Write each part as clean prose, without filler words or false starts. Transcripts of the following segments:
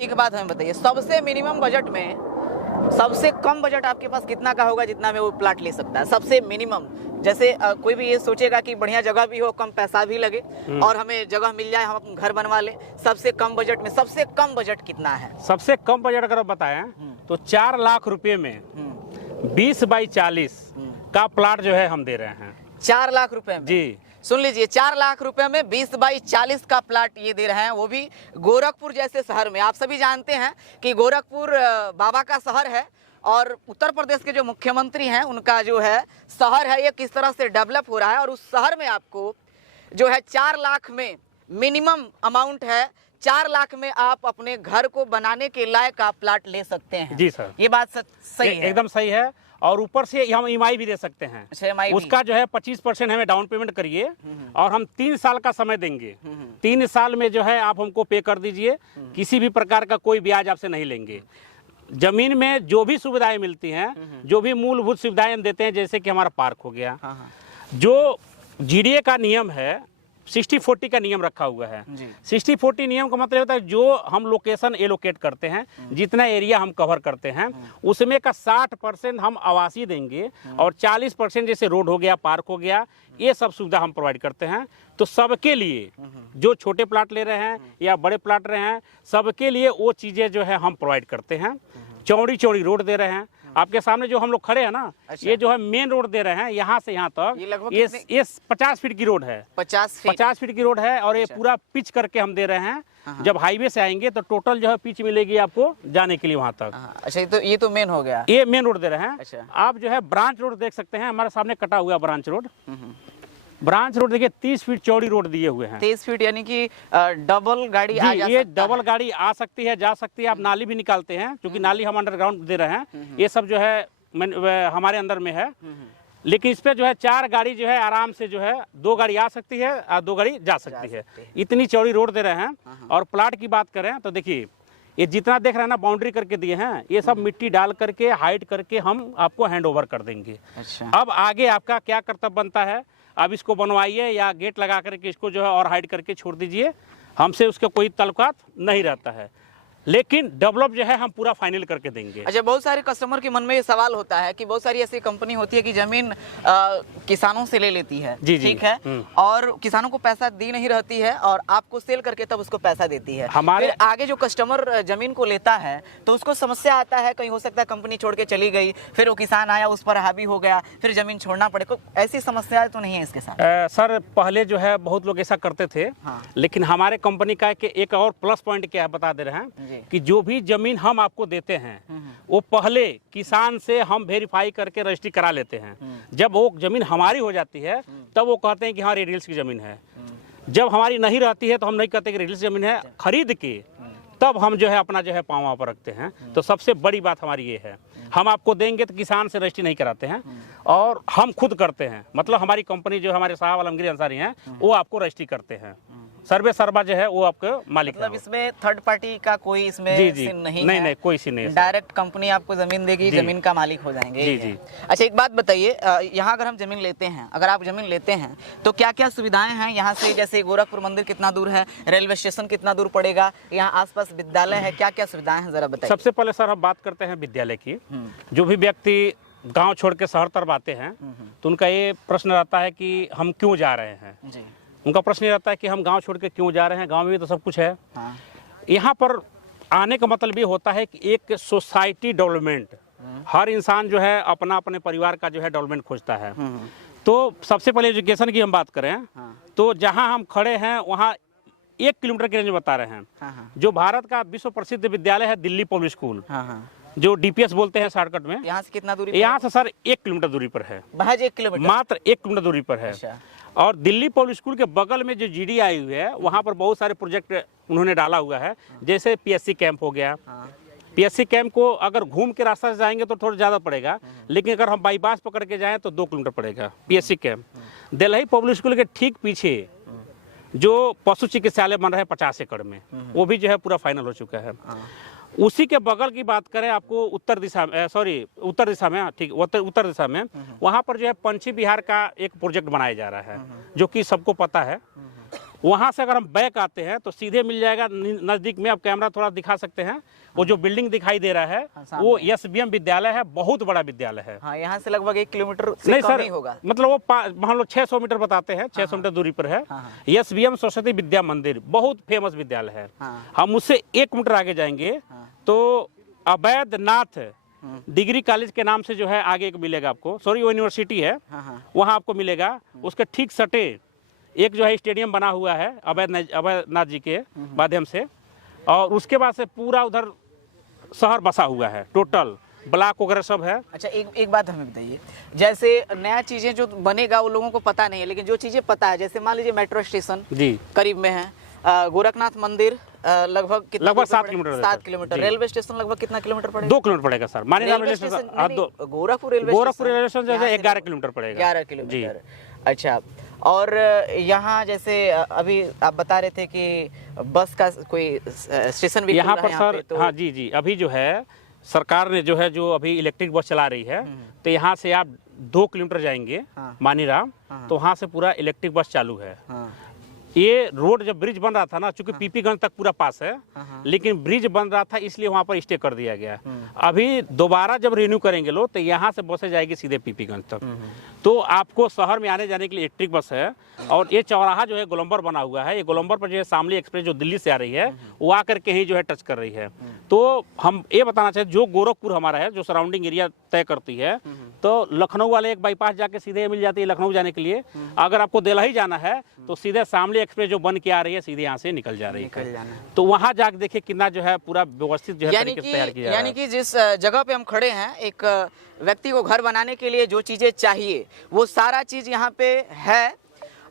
एक बात हमें बताइए, सबसे मिनिमम बजट में सबसे कम बजट आपके पास कितना का होगा जितना में वो प्लाट ले सकता है? सबसे मिनिमम, जैसे कोई भी ये सोचेगा कि बढ़िया जगह भी हो, कम पैसा भी लगे और हमें जगह मिल जाए, हम घर बनवा लें, सबसे कम बजट में सबसे कम बजट कितना है? सबसे कम बजट अगर आप बताएं तो 4 लाख रुपए में 20 बाई 40 का प्लाट जो है हम दे रहे हैं। 4 लाख रुपए में? जी सुन लीजिए, 4 लाख रुपए में 20 बाई 40 का प्लाट ये दे रहे हैं, वो भी गोरखपुर जैसे शहर में। आप सभी जानते हैं कि गोरखपुर बाबा का शहर है और उत्तर प्रदेश के जो मुख्यमंत्री हैं उनका जो है शहर है, ये किस तरह से डेवलप हो रहा है। और उस शहर में आपको जो है 4 लाख में मिनिमम अमाउंट है, 4 लाख में आप अपने घर को बनाने के लायक आप प्लाट ले सकते हैं। जी सर, ये बात सही है? एकदम सही है। और ऊपर से हम ईएमआई भी दे सकते हैं। अच्छा, उसका जो है 25% हमें डाउन पेमेंट करिए और हम 3 साल का समय देंगे। 3 साल में जो है आप हमको पे कर दीजिए, किसी भी प्रकार का कोई ब्याज आपसे नहीं लेंगे। जमीन में जो भी सुविधाएं मिलती हैं, जो भी मूलभूत सुविधाएं हम देते हैं, जैसे कि हमारा पार्क हो गया, जो जीडीए का नियम है 60-40 का नियम रखा हुआ है। 60-40 नियम का मतलब होता है जो हम लोकेशन एलोकेट करते हैं, जितना एरिया हम कवर करते हैं, उसमें का 60% हम आवासीय देंगे और 40% जैसे रोड हो गया, पार्क हो गया, ये सब सुविधा हम प्रोवाइड करते हैं। तो सबके लिए, जो छोटे प्लाट ले रहे हैं या बड़े प्लाट रहे हैं, सबके लिए वो चीज़ें जो है हम प्रोवाइड करते हैं। चौड़ी चौड़ी रोड दे रहे हैं। आपके सामने जो हम लोग खड़े हैं ना, ये जो है मेन रोड दे रहे हैं, यहाँ से यहाँ तक ये 50 फीट की रोड है। 50 फीट की रोड है और ये पूरा पिच करके हम दे रहे हैं। जब हाईवे से आएंगे तो टोटल जो है पिच मिलेगी आपको जाने के लिए वहाँ तक। अच्छा, ये तो मेन हो गया, ये मेन रोड दे रहे हैं। अच्छा। आप जो है ब्रांच रोड देख सकते हैं, हमारे सामने कटा हुआ ब्रांच रोड। ब्रांच रोड देखिए 30 फीट चौड़ी रोड दिए हुए हैं। 30 फीट यानी कि डबल गाड़ी आ जा ये सकता डबल गाड़ी आ सकती है, जा सकती है। आप नाली भी निकालते हैं, क्योंकि नाली हम अंडरग्राउंड दे रहे हैं। ये सब जो है हमारे अंदर में है। लेकिन इस पे जो है 4 गाड़ी जो है आराम से जो है 2 गाड़ी आ सकती है और 2 गाड़ी जा सकती है। इतनी चौड़ी रोड दे रहे हैं। और प्लाट की बात करें तो देखिए, ये जितना देख रहे हैं ना, बाउंड्री करके दिए हैं, ये सब मिट्टी डाल करके हाइट करके हम आपको हैंड ओवर कर देंगे। अच्छा। अब आगे आपका क्या कर्तव्य बनता है, अब इसको बनवाइए या गेट लगा करके इसको जो है और हाइड करके छोड़ दीजिए, हमसे उसका कोई ताल्लुकात नहीं रहता है। लेकिन डेवलप जो है हम पूरा फाइनल करके देंगे। अच्छा, बहुत सारे कस्टमर के मन में ये सवाल होता है कि बहुत सारी ऐसी कंपनी होती है कि जमीन किसानों से ले लेती है, ठीक है, और किसानों को पैसा दी नहीं रहती है और आपको सेल करके तब उसको पैसा देती है। फिर आगे जो कस्टमर जमीन को लेता है तो उसको समस्या आता है, कहीं हो सकता है कंपनी छोड़ के चली गई, फिर वो किसान आया, उस पर हावी हो गया, फिर जमीन छोड़ना पड़े। ऐसी समस्याएं तो नहीं है इसके साथ? सर, पहले जो है बहुत लोग ऐसा करते थे। लेकिन हमारे कंपनी का एक और प्लस पॉइंट क्या है बता दे रहे हैं कि जो भी जमीन हम आपको देते हैं वो पहले किसान से हम वेरीफाई करके रजिस्ट्री करा लेते हैं। जब वो जमीन हमारी हो जाती है तब वो कहते हैं कि हाँ रेडियल्स की जमीन है। जब हमारी नहीं रहती है तो हम नहीं कहते कि रेडियल्स जमीन है, खरीद के तब हम जो है अपना जो है पाँव वहाँ पर रखते हैं। तो सबसे बड़ी बात हमारी ये है, हम आपको देंगे तो किसान से रजिस्ट्री नहीं कराते हैं और हम खुद करते हैं। मतलब हमारी कंपनी जो हमारे साहब आलमगीर अंसारी हैं वो आपको रजिस्ट्री करते हैं। सर्वे सर्वा जो है वो आपके मालिक मतलब इसमें थर्ड पार्टी का कोई इसमें सीन नहीं है? नहीं, कोई सीन नहीं। डायरेक्ट कंपनी आपको जमीन देगी, जमीन का मालिक हो जाएंगे। जी। अच्छा, एक बात बताइए, यहाँ अगर हम जमीन लेते हैं, अगर आप जमीन लेते हैं तो क्या क्या सुविधाएं हैं यहाँ से? जैसे गोरखपुर मंदिर कितना दूर है, रेलवे स्टेशन कितना दूर पड़ेगा, यहाँ आसपास विद्यालय है, क्या क्या सुविधाएं हैं, जरा बताइए। सबसे पहले सर हम बात करते हैं विद्यालय की। जो भी व्यक्ति गाँव छोड़ के शहर तरफ आते हैं तो उनका ये प्रश्न रहता है कि हम क्यों जा रहे हैं। उनका प्रश्न ये रहता है कि हम गांव छोड़ के क्यों जा रहे हैं, गांव में भी तो सब कुछ है। यहाँ पर आने का मतलब ये होता है कि एक सोसाइटी डेवलपमेंट, हर इंसान जो है अपना अपने परिवार का जो है डेवलपमेंट खोजता है। तो सबसे पहले एजुकेशन की हम बात करें तो जहाँ हम खड़े हैं वहाँ 1 किलोमीटर की रेंज बता रहे हैं। जो भारत का विश्व प्रसिद्ध विद्यालय है दिल्ली पब्लिक स्कूल, जो डीपीएस बोलते हैं शॉर्टकट में, यहाँ से कितना दूरी? यहाँ से सर 1 किलोमीटर दूरी पर है। महज 1 किलोमीटर? मात्र 1 किलोमीटर दूरी पर है। और दिल्ली पब्लिक स्कूल के बगल में जो जीडी आई हुई है वहाँ पर बहुत सारे प्रोजेक्ट उन्होंने डाला हुआ है। जैसे पीएससी कैंप हो गया। पीएससी कैंप को अगर घूम के रास्ता से जाएंगे तो थोड़ा ज़्यादा पड़ेगा, लेकिन अगर हम बाईपास पकड़ के जाएं तो 2 किलोमीटर पड़ेगा PSC camp. Delhi public school के ठीक पीछे जो पशु चिकित्सालय बन रहा है 50 एकड़ में, वो भी जो है पूरा फाइनल हो चुका है। उसी के बगल की बात करें आपको उत्तर दिशा में, ठीक, उत्तर दिशा में वहाँ पर जो है पंछी विहार का एक प्रोजेक्ट बनाया जा रहा है, जो कि सबको पता है। वहाँ से अगर हम बैक आते हैं तो सीधे मिल जाएगा नज़दीक में। अब कैमरा थोड़ा दिखा सकते हैं, वो जो बिल्डिंग दिखाई दे रहा है वो एसबीएम विद्यालय है, बहुत बड़ा विद्यालय है। हाँ, यहाँ से लगभग 1 किलोमीटर से नहीं कम सर, ही होगा। मतलब वो मान लो 600 मीटर बताते हैं, 600 मीटर दूरी पर है। एसबीएम सरस्वती विद्या मंदिर बहुत फेमस विद्यालय है। हम उससे 1 मीटर आगे जाएंगे तो अवैधनाथ डिग्री कॉलेज के नाम से जो है आगे एक मिलेगा आपको, सॉरी वो यूनिवर्सिटी है, वहाँ आपको मिलेगा। उसके ठीक सटे एक जो है स्टेडियम बना हुआ है अवैधनाथ जी के माध्यम से, और उसके बाद से पूरा उधर शहर बसा हुआ है, टोटल ब्लॉक वगैरह सब है। अच्छा, एक बात हमें बताइए, जैसे नया चीजें जो बनेगा वो लोगों को पता नहीं है, लेकिन जो चीजें पता है, जैसे मान लीजिए मेट्रो स्टेशन जी करीब में है, गोरखनाथ मंदिर लगभग 7 किलोमीटर, 7 किलोमीटर, रेलवे स्टेशन लगभग कितना किलोमीटर पड़ेगा? 2 किलोमीटर पड़ेगा सर। मानिए railway station Gorakhpur railway station जो है 11 किलोमीटर पड़ेगा। 11 किलोमीटर। अच्छा, और यहाँ जैसे अभी आप बता रहे थे कि बस का कोई स्टेशन भी यहाँ पर सर तो... हाँ जी, अभी जो है सरकार ने जो है जो अभी इलेक्ट्रिक बस चला रही है, तो यहाँ से आप 2 किलोमीटर जाएंगे मानीराम, तो वहाँ से पूरा इलेक्ट्रिक बस चालू है। ये रोड जब ब्रिज बन रहा था ना, चूंकि पीपीगंज तक पूरा पास है, लेकिन ब्रिज बन रहा था इसलिए वहाँ पर स्टे कर दिया गया। अभी दोबारा जब रिन्यू करेंगे लोग तो यहाँ से बसें जाएगी सीधे पीपीगंज तक। तो आपको शहर में आने जाने के लिए इलेक्ट्रिक बस है। और ये चौराहा जो है गोलंबर बना हुआ है, ये गोलंबर पर जो है शामली एक्सप्रेस जो दिल्ली से आ रही है वो आकर के ही जो है टच कर रही है। तो हम ये बताना चाहते, जो गोरखपुर हमारा है, जो सराउंडिंग एरिया तय करती है, तो लखनऊ वाले एक बाईपास जाके सीधे मिल जाती है लखनऊ जाने के लिए। अगर आपको दिल्ली जाना है तो सीधे शामली एक्सप्रेस जो बन के आ रही है सीधे यहाँ से निकल जा रही है। तो वहाँ जाके देखिए कितना जो है पूरा व्यवस्थित जो है तरीके से तैयार किया। यानी कि जिस जगह पे हम खड़े हैं, एक व्यक्ति को घर बनाने के लिए जो चीजें चाहिए वो सारा चीज यहाँ पे है।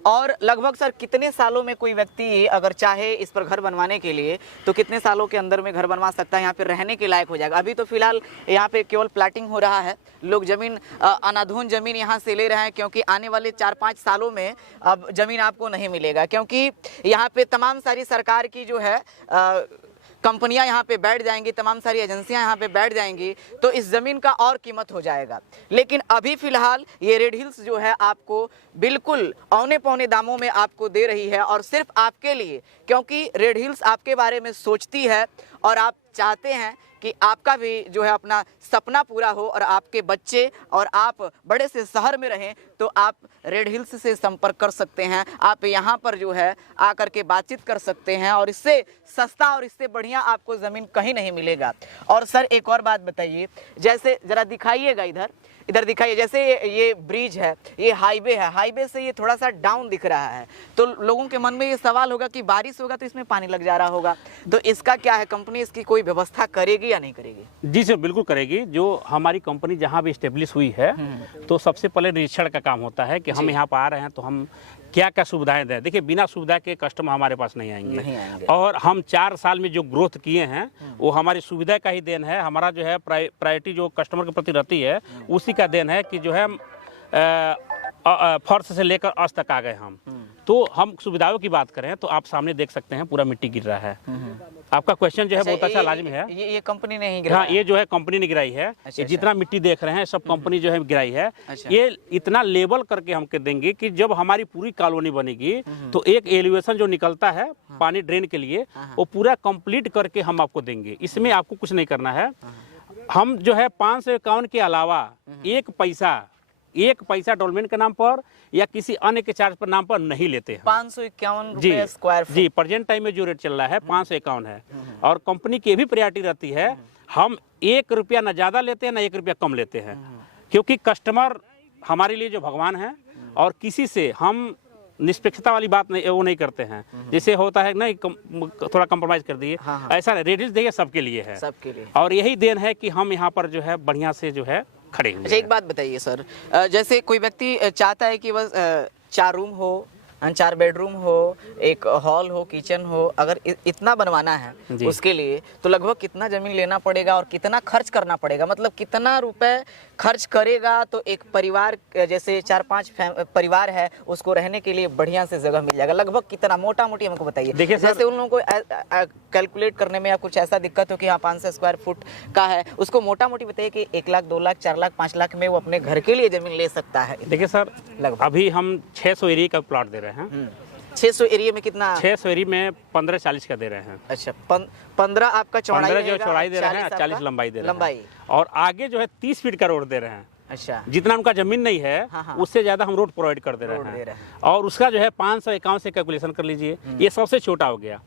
और लगभग सर कितने सालों में कोई व्यक्ति अगर चाहे इस पर घर बनवाने के लिए तो कितने सालों के अंदर में घर बनवा सकता है, यहाँ पे रहने के लायक हो जाएगा? अभी तो फिलहाल यहाँ पे केवल प्लाटिंग हो रहा है, लोग जमीन अनाधून जमीन यहाँ से ले रहे हैं, क्योंकि आने वाले 4-5 सालों में अब जमीन आपको नहीं मिलेगा, क्योंकि यहाँ पे तमाम सारी सरकार की जो है कंपनियां यहाँ पे बैठ जाएंगी, तमाम सारी एजेंसियां यहाँ पे बैठ जाएंगी, तो इस ज़मीन का और कीमत हो जाएगा। लेकिन अभी फ़िलहाल ये रेड हिल्स जो है आपको बिल्कुल औने पौने दामों में आपको दे रही है, और सिर्फ आपके लिए, क्योंकि रेड हिल्स आपके बारे में सोचती है और आप चाहते हैं कि आपका भी जो है अपना सपना पूरा हो और आपके बच्चे और आप बड़े से शहर में रहें, तो आप रेड हिल्स से संपर्क कर सकते हैं। आप यहाँ पर जो है आकर के बातचीत कर सकते हैं, और इससे सस्ता और इससे बढ़िया आपको ज़मीन कहीं नहीं मिलेगा। और सर एक और बात बताइए, जैसे ज़रा दिखाइएगा इधर दिखाइए, जैसे ये ब्रिज है, ये हाईवे है, हाईवे से ये थोड़ा सा डाउन दिख रहा है, तो लोगों के मन में ये सवाल होगा कि बारिश होगा तो इसमें पानी लग जा रहा होगा, तो इसका क्या है? कंपनी इसकी कोई व्यवस्था करेगी या नहीं करेगी? जी सर, बिल्कुल करेगी। जो हमारी कंपनी जहाँ भी इस्टेब्लिश हुई है, तो सबसे पहले निरीक्षण का काम होता है कि हम यहाँ पर आ रहे हैं तो हम क्या क्या सुविधाएं दें। देखिए, बिना सुविधा के कस्टमर हमारे पास नहीं आएंगे। और हम 4 साल में जो ग्रोथ किए हैं वो हमारी सुविधा का ही देन है। हमारा जो है प्रायोरिटी जो कस्टमर के प्रति रहती है उसी का देन है कि जो है फर्श से लेकर अस्त तक आ गए हम। तो हम सुविधाओं की बात करें तो आप सामने देख सकते हैं पूरा मिट्टी गिर रहा है। आपका क्वेश्चन जो है बहुत अच्छा लाजमी है। ये कंपनी ने ही गिराया? हाँ, ये जो है कंपनी ने गिराई है। ये जितना मिट्टी देख रहे हैं सब कंपनी जो है गिराई है। ये इतना लेवल करके हमको देंगे कि जब हमारी पूरी कॉलोनी बनेगी तो एक एलिवेशन जो निकलता है पानी ड्रेन के लिए वो पूरा कंप्लीट करके हम आपको देंगे। इसमें आपको कुछ नहीं करना है। हम जो है 551 के अलावा एक पैसा डोलमेंट के नाम पर या किसी अन्य के चार्ज पर नाम पर नहीं लेते हैं। 551 रुपए स्क्वायर फुट। जी, प्रेजेंट टाइम में जो रेट चल रहा है 551 है। और कंपनी की भी प्रायोरिटी रहती है, हम 1 रुपया ना ज्यादा लेते हैं ना 1 रुपया कम लेते हैं, क्योंकि कस्टमर हमारे लिए जो भगवान है, और किसी से हम निष्पक्षता वाली बात नहीं वो नहीं करते हैं। जैसे होता है नहीं थोड़ा कंप्रोमाइज कर दिए, ऐसा रेट हिल्स देखिए सबके लिए है, सबके लिए। और यही देन है कि हम यहाँ पर जो है बढ़िया से जो है खड़े हुए। अच्छा, एक बात बताइए सर, जैसे कोई व्यक्ति चाहता है कि बस 4 रूम हो, 4 बेडरूम हो, एक हॉल हो, किचन हो, अगर इतना बनवाना है उसके लिए तो लगभग कितना जमीन लेना पड़ेगा और कितना खर्च करना पड़ेगा? मतलब कितना रुपए खर्च करेगा तो एक परिवार, जैसे 4-5 परिवार है, उसको रहने के लिए बढ़िया से जगह मिल जाएगा? लगभग कितना, मोटा मोटी हमको बताइए। देखिए, जैसे उन लोगों को कैलकुलेट करने में या कुछ ऐसा दिक्कत हो कि हाँ 500 स्क्वायर फुट का है, उसको मोटा मोटी बताइए कि 1 लाख, 2 लाख, 4 लाख, 5 लाख में वो अपने घर के लिए जमीन ले सकता है। देखिए सर, अभी हम 600 एरिया का प्लॉट दे रहे हैं। 600 एरिया में कितना? 600 एरिया में 1540 का दे रहे हैं। अच्छा 15 आपका चौड़ाई 15 जो रहेगा, चौड़ाई दे रहे हैं, 40 40 लंबाई दे रहे हैं। लंबाई। और आगे जो है 30 फीट का रोड दे रहे हैं। अच्छा जितना उनका जमीन नहीं है हाँ, हाँ। उससे ज्यादा हम रोड प्रोवाइड कर दे रहे रोड दे रहे हैं। और उसका जो है 551 से कैलकुलेशन कर लीजिए, ये सबसे छोटा हो गया।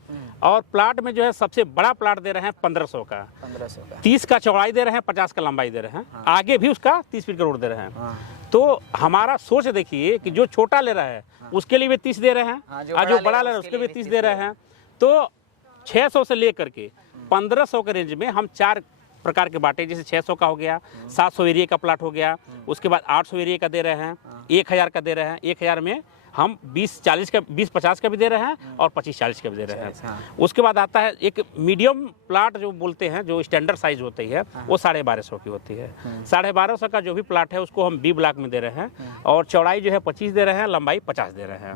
और प्लाट में जो है सबसे बड़ा प्लाट दे रहे हैं 1500 का, 1500 का। 30 का चौड़ाई दे रहे हैं, 50 का लंबाई दे रहे हैं। आगे भी उसका 30 फीट का रोड दे रहे हैं। हाँ। तो हमारा सोच देखिए कि जो छोटा ले रहा है उसके लिए भी 30 दे रहे हैं, हाँ, और जो बड़ा ले रहा है उसके भी 30 दे रहे हैं। तो 600 से लेकर के 1500 के रेंज में हम 4 प्रकार के बांटे, जैसे 600 का हो गया, 700 एरिया का प्लाट हो गया, उसके बाद 800 एरिया का दे रहे हैं, 1000 का दे रहे हैं। 1000 में हम 20-40 का, 20-50 का भी दे रहे हैं और 25-40 का भी दे रहे हैं। उसके बाद आता है एक मीडियम प्लाट जो बोलते हैं, जो स्टैंडर्ड साइज होती है, वो 1250 की होती है। 1250 का जो भी प्लाट है उसको हम बी ब्लॉक में दे रहे हैं, और चौड़ाई जो है 25 दे रहे हैं, लंबाई 50 दे रहे हैं।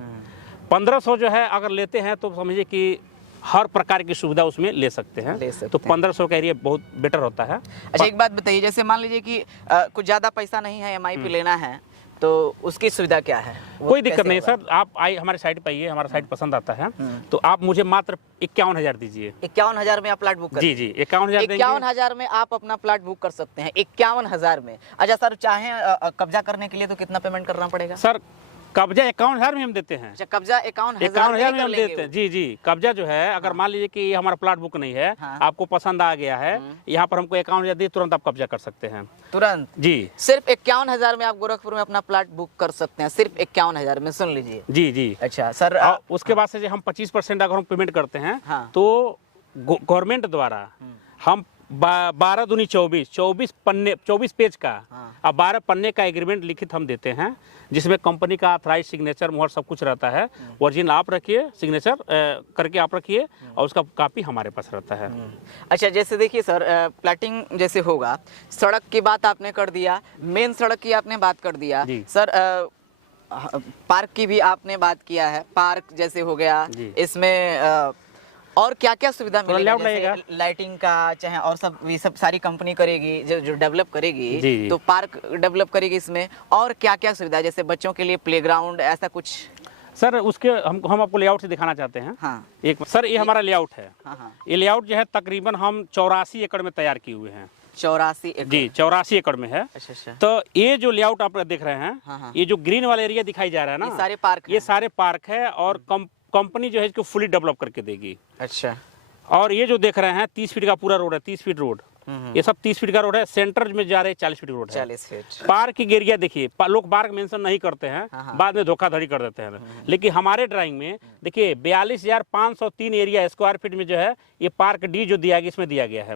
1500 जो है अगर लेते हैं तो समझिए कि हर प्रकार की सुविधा उसमें ले सकते हैं। तो 1500 का एरिया बहुत बेटर होता है। अच्छा एक बात बताइए, जैसे मान लीजिए कि कुछ ज़्यादा पैसा नहीं है, EMI पे लेना है, तो उसकी सुविधा क्या है? कोई दिक्कत नहीं सर, आप आइए हमारे साइट पे आइए, हमारा साइट पसंद आता है तो आप मुझे मात्र 51,000 दीजिए। 51,000 में आप प्लाट बुक कर? जी जी 51,000 देंगे। 51,000 में आप अपना प्लाट बुक कर सकते हैं, 51,000 में। अच्छा सर, चाहें कब्जा करने के लिए तो कितना पेमेंट करना पड़ेगा? सर कब्जा 51,000 में हम देते हैं। अच्छा कब्जा 51,000 में हम देते हैं। जी जी कब्जा जो है, अगर मान लीजिए कि हमारा प्लाट बुक नहीं है, आपको पसंद आ गया है, यहाँ पर हमको 51,000 दी, तुरंत आप कब्जा कर सकते हैं। तुरंत? जी सिर्फ 51,000 में आप गोरखपुर में अपना प्लाट बुक कर सकते हैं, सिर्फ 51,000 में, सुन लीजिए। जी जी। अच्छा सर, उसके बाद से जो हम 25% अगर हम पेमेंट करते हैं तो गवर्नमेंट द्वारा हम 12 दूनी 24 पेज का और 12 पन्ने का एग्रीमेंट लिखित हम देते हैं, जिसमें कंपनी का ऑथराइज सिग्नेचर मोहर सब कुछ रहता है। ओरिजिनल आप रखिए, सिग्नेचर करके आप रखिए, और उसका कॉपी हमारे पास रहता है। अच्छा जैसे देखिए सर, प्लाटिंग जैसे होगा, सड़क की बात आपने कर दिया, मेन सड़क की आपने बात कर दिया सर, पार्क की भी आपने बात किया है, पार्क जैसे हो गया, इसमें और क्या क्या सुविधा मिलेगा? जैसे लाइटिंग का चाहे और सब, ये सब सारी कंपनी करेगी, जो डेवलप करेगी, तो पार्क डेवलप करेगी इसमें, और क्या क्या सुविधा, जैसे बच्चों के लिए प्लेग्राउंड, ऐसा कुछ? सर उसके हम आपको लेआउट से दिखाना चाहते हैं। हाँ। एक सर ये हमारा लेआउट है। हाँ। ये लेआउट जो है तकरीबन हम 84 एकड़ में तैयार किए हुए हैं। 84 एकड़? जी 84 एकड़ में है। अच्छा। तो ये जो लेआउट आप देख रहे हैं, ये जो ग्रीन वाला एरिया दिखाई जा रहा है ना, ये सारे पार्क, ये सारे पार्क है, और कंपनी जो है इसको फुली डेवलप करके देगी। अच्छा। और ये जो देख रहे हैं 30 फीट का पूरा रोड है, 30 फीट रोड, ये सब 30 फीट का रोड है। सेंटर में जा रहे 40 फीट रोड है। 40 फीट। पार्क की एरिया देखिए, लोग पार्क मेंशन नहीं करते हैं, बाद में धोखाधड़ी कर देते हैं। लेकिन हमारे ड्राइंग में देखिए 42,503 एरिया स्क्वायर फीट में जो है ये पार्क डी जो दिया गया, इसमें दिया गया है।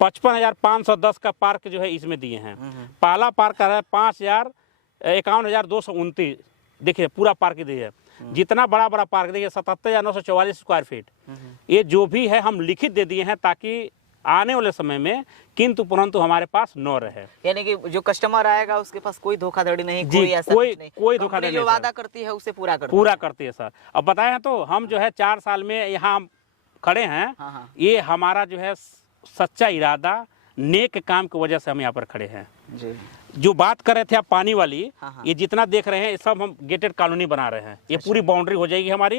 55,510 का पार्क जो है इसमें दिए हैं। पहला पार्क का है 51,229, देखिए पूरा पार्क दिया है। जितना बड़ा बड़ा पार्क देखिए 77,944 स्क्वायर फीट, ये जो भी है हम लिखित दे दिए हैं, ताकि आने वाले समय में किंतु परंतु हमारे पास न रहे। यानी कि जो कस्टमर आएगा उसके पास कोई धोखाधड़ी नहीं, कोई ऐसा नहीं, कोई धोखाधड़ी नहीं, जो वादा करती है उसे पूरा करती है सर। अब बताएं तो हम जो है 4 साल में यहाँ खड़े हैं, ये हमारा जो है सच्चा इरादा, नेक काम की वजह से हम यहाँ पर खड़े हैं। जी। जो बात कर रहे थे आप पानी वाली, ये जितना देख रहे हैं ये सब हम गेटेड कॉलोनी बना रहे हैं। ये पूरी बाउंड्री हो जाएगी हमारी।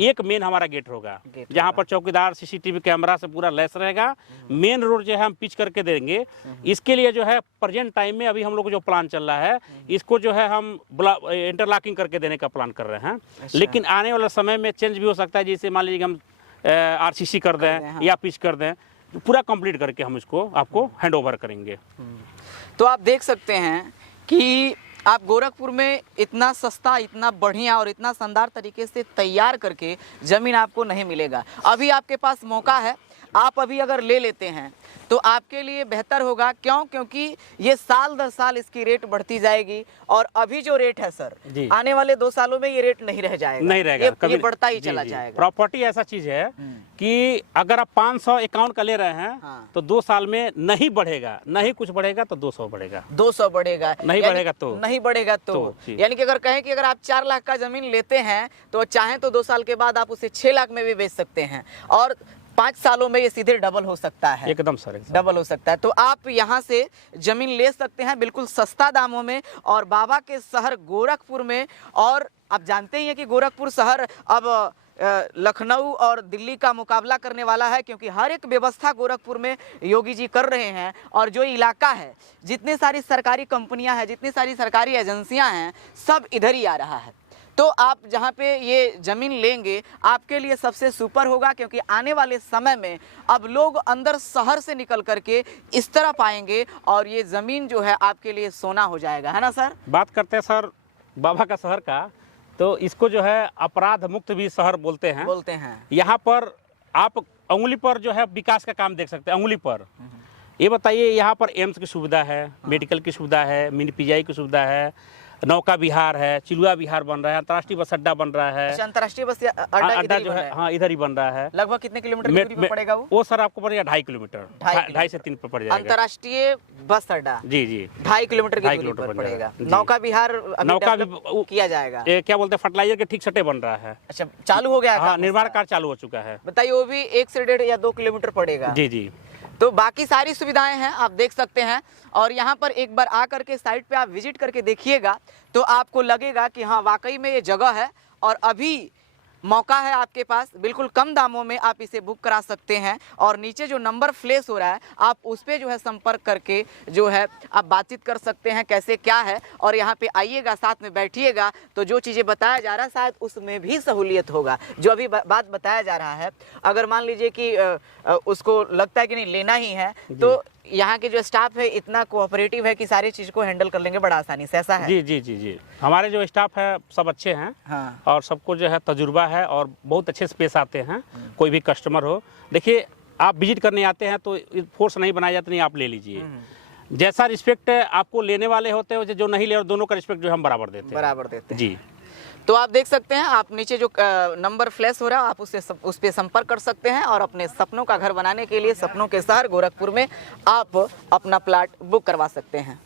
एक मेन हमारा गेट होगा, जहाँ पर चौकीदार सीसीटीवी कैमरा से पूरा लैस रहेगा। मेन रोड जो है हम पिच करके देंगे। इसके लिए जो है प्रेजेंट टाइम में अभी हम लोग जो प्लान चल रहा है, इसको जो है हम इंटरलॉकिंग करके देने का प्लान कर रहे हैं। लेकिन आने वाले समय में चेंज भी हो सकता है, जैसे मान लीजिए हम RCC कर दें या पिच कर दें, पूरा कंप्लीट करके हम इसको आपको हैंड ओवर करेंगे। तो आप देख सकते हैं कि आप गोरखपुर में इतना सस्ता, इतना बढ़िया और इतना शानदार तरीके से तैयार करके ज़मीन आपको नहीं मिलेगा। अभी आपके पास मौका है, आप अभी अगर ले लेते हैं तो आपके लिए बेहतर होगा। क्यों? क्योंकि ये साल दर साल इसकी रेट बढ़ती जाएगी, और अभी जो रेट है सर, आने वाले 2 सालों में ये रेट नहीं रह जाएगा, नहीं रहेगा, ये बढ़ता ही चला जाएगा। प्रॉपर्टी ऐसा चीज है कि अगर आप 551 का ले रहे हैं तो 2 साल में नहीं बढ़ेगा, नहीं कुछ बढ़ेगा तो 200 बढ़ेगा, 200 बढ़ेगा, नहीं बढ़ेगा तो यानी कि अगर कहें कि अगर आप 4 लाख का जमीन लेते हैं तो चाहें तो 2 साल के बाद आप उसे 6 लाख में भी बेच सकते हैं, और 5 सालों में ये सीधे डबल हो सकता है। एकदम सर, डबल हो सकता है। तो आप यहाँ से जमीन ले सकते हैं बिल्कुल सस्ता दामों में, और बाबा के शहर गोरखपुर में, और आप जानते ही हैं कि गोरखपुर शहर अब लखनऊ और दिल्ली का मुकाबला करने वाला है, क्योंकि हर एक व्यवस्था गोरखपुर में योगी जी कर रहे हैं। और जो इलाका है, जितनी सारी सरकारी कंपनियां हैं, जितनी सारी सरकारी एजेंसियां हैं, सब इधर ही आ रहा है। तो आप जहां पे ये ज़मीन लेंगे आपके लिए सबसे सुपर होगा, क्योंकि आने वाले समय में अब लोग अंदर शहर से निकल करके इस तरफ आएंगे और ये ज़मीन जो है आपके लिए सोना हो जाएगा, है ना सर? बात करते हैं सर बाबा का शहर का, तो इसको जो है अपराध मुक्त भी शहर बोलते हैं। यहाँ पर आप उंगली पर जो है विकास का काम देख सकते हैं, उंगली पर। ये बताइए, यहाँ पर एम्स की सुविधा है, मेडिकल की सुविधा है, मिनी पीजीआई की सुविधा है, नौका विहार है, चिलुआ विहार बन रहा है, अंतर्राष्ट्रीय बस अड्डा बन रहा है। अच्छा, अंतर्राष्ट्रीय बस अड्डा जो है, हाँ, इधर ही बन रहा है। लगभग कितने किलोमीटर की दूरी पे पड़ेगा वो? सर आपको पड़ेगा 2.5 किलोमीटर, 2.5 से 3 पर पड़ जाएगा। अंतर्राष्ट्रीय बस अड्डा जी 2.5 किलोमीटर की दूरी पर पड़ेगा। नौका विहार नौका किया जाएगा, क्या बोलते हैं, फर्टिलाइजर के ठीक सटे बन रहा है। अच्छा, चालू हो गया? हाँ, निर्माण कार्य चालू हो चुका है। बताइए, वो भी 1 से 1.5 या 2 किलोमीटर पड़ेगा। जी। तो बाकी सारी सुविधाएं हैं, आप देख सकते हैं। और यहाँ पर एक बार आकर के साइट पे आप विजिट करके देखिएगा तो आपको लगेगा कि हाँ, वाकई में ये जगह है और अभी मौका है आपके पास। बिल्कुल कम दामों में आप इसे बुक करा सकते हैं। और नीचे जो नंबर फ्लैश हो रहा है, आप उस पर जो है संपर्क करके जो है आप बातचीत कर सकते हैं कैसे क्या है। और यहाँ पे आइएगा, साथ में बैठिएगा, तो जो चीज़ें बताया जा रहा है शायद उसमें भी सहूलियत होगा। जो अभी बात बताया जा रहा है, अगर मान लीजिए कि उसको लगता है कि नहीं लेना ही है, तो यहाँ के जो स्टाफ है इतना कोऑपरेटिव है कि सारी चीज़ को हैंडल कर लेंगे बड़ा आसानी से, ऐसा है? जी। हमारे जो स्टाफ है सब अच्छे हैं। हाँ। और सबको जो है तजुर्बा है और बहुत अच्छे से पेश आते हैं। कोई भी कस्टमर हो, देखिए आप विजिट करने आते हैं तो फोर्स नहीं बनाया जाता, नहीं आप ले लीजिए। जैसा रिस्पेक्ट आपको लेने वाले होते हैं, जो नहीं ले, और दोनों का रिस्पेक्ट जो हम बराबर देते हैं। जी। तो आप देख सकते हैं, आप नीचे जो नंबर फ्लैश हो रहा है, आप उस पर संपर्क कर सकते हैं और अपने सपनों का घर बनाने के लिए सपनों के शहर गोरखपुर में आप अपना प्लाट बुक करवा सकते हैं।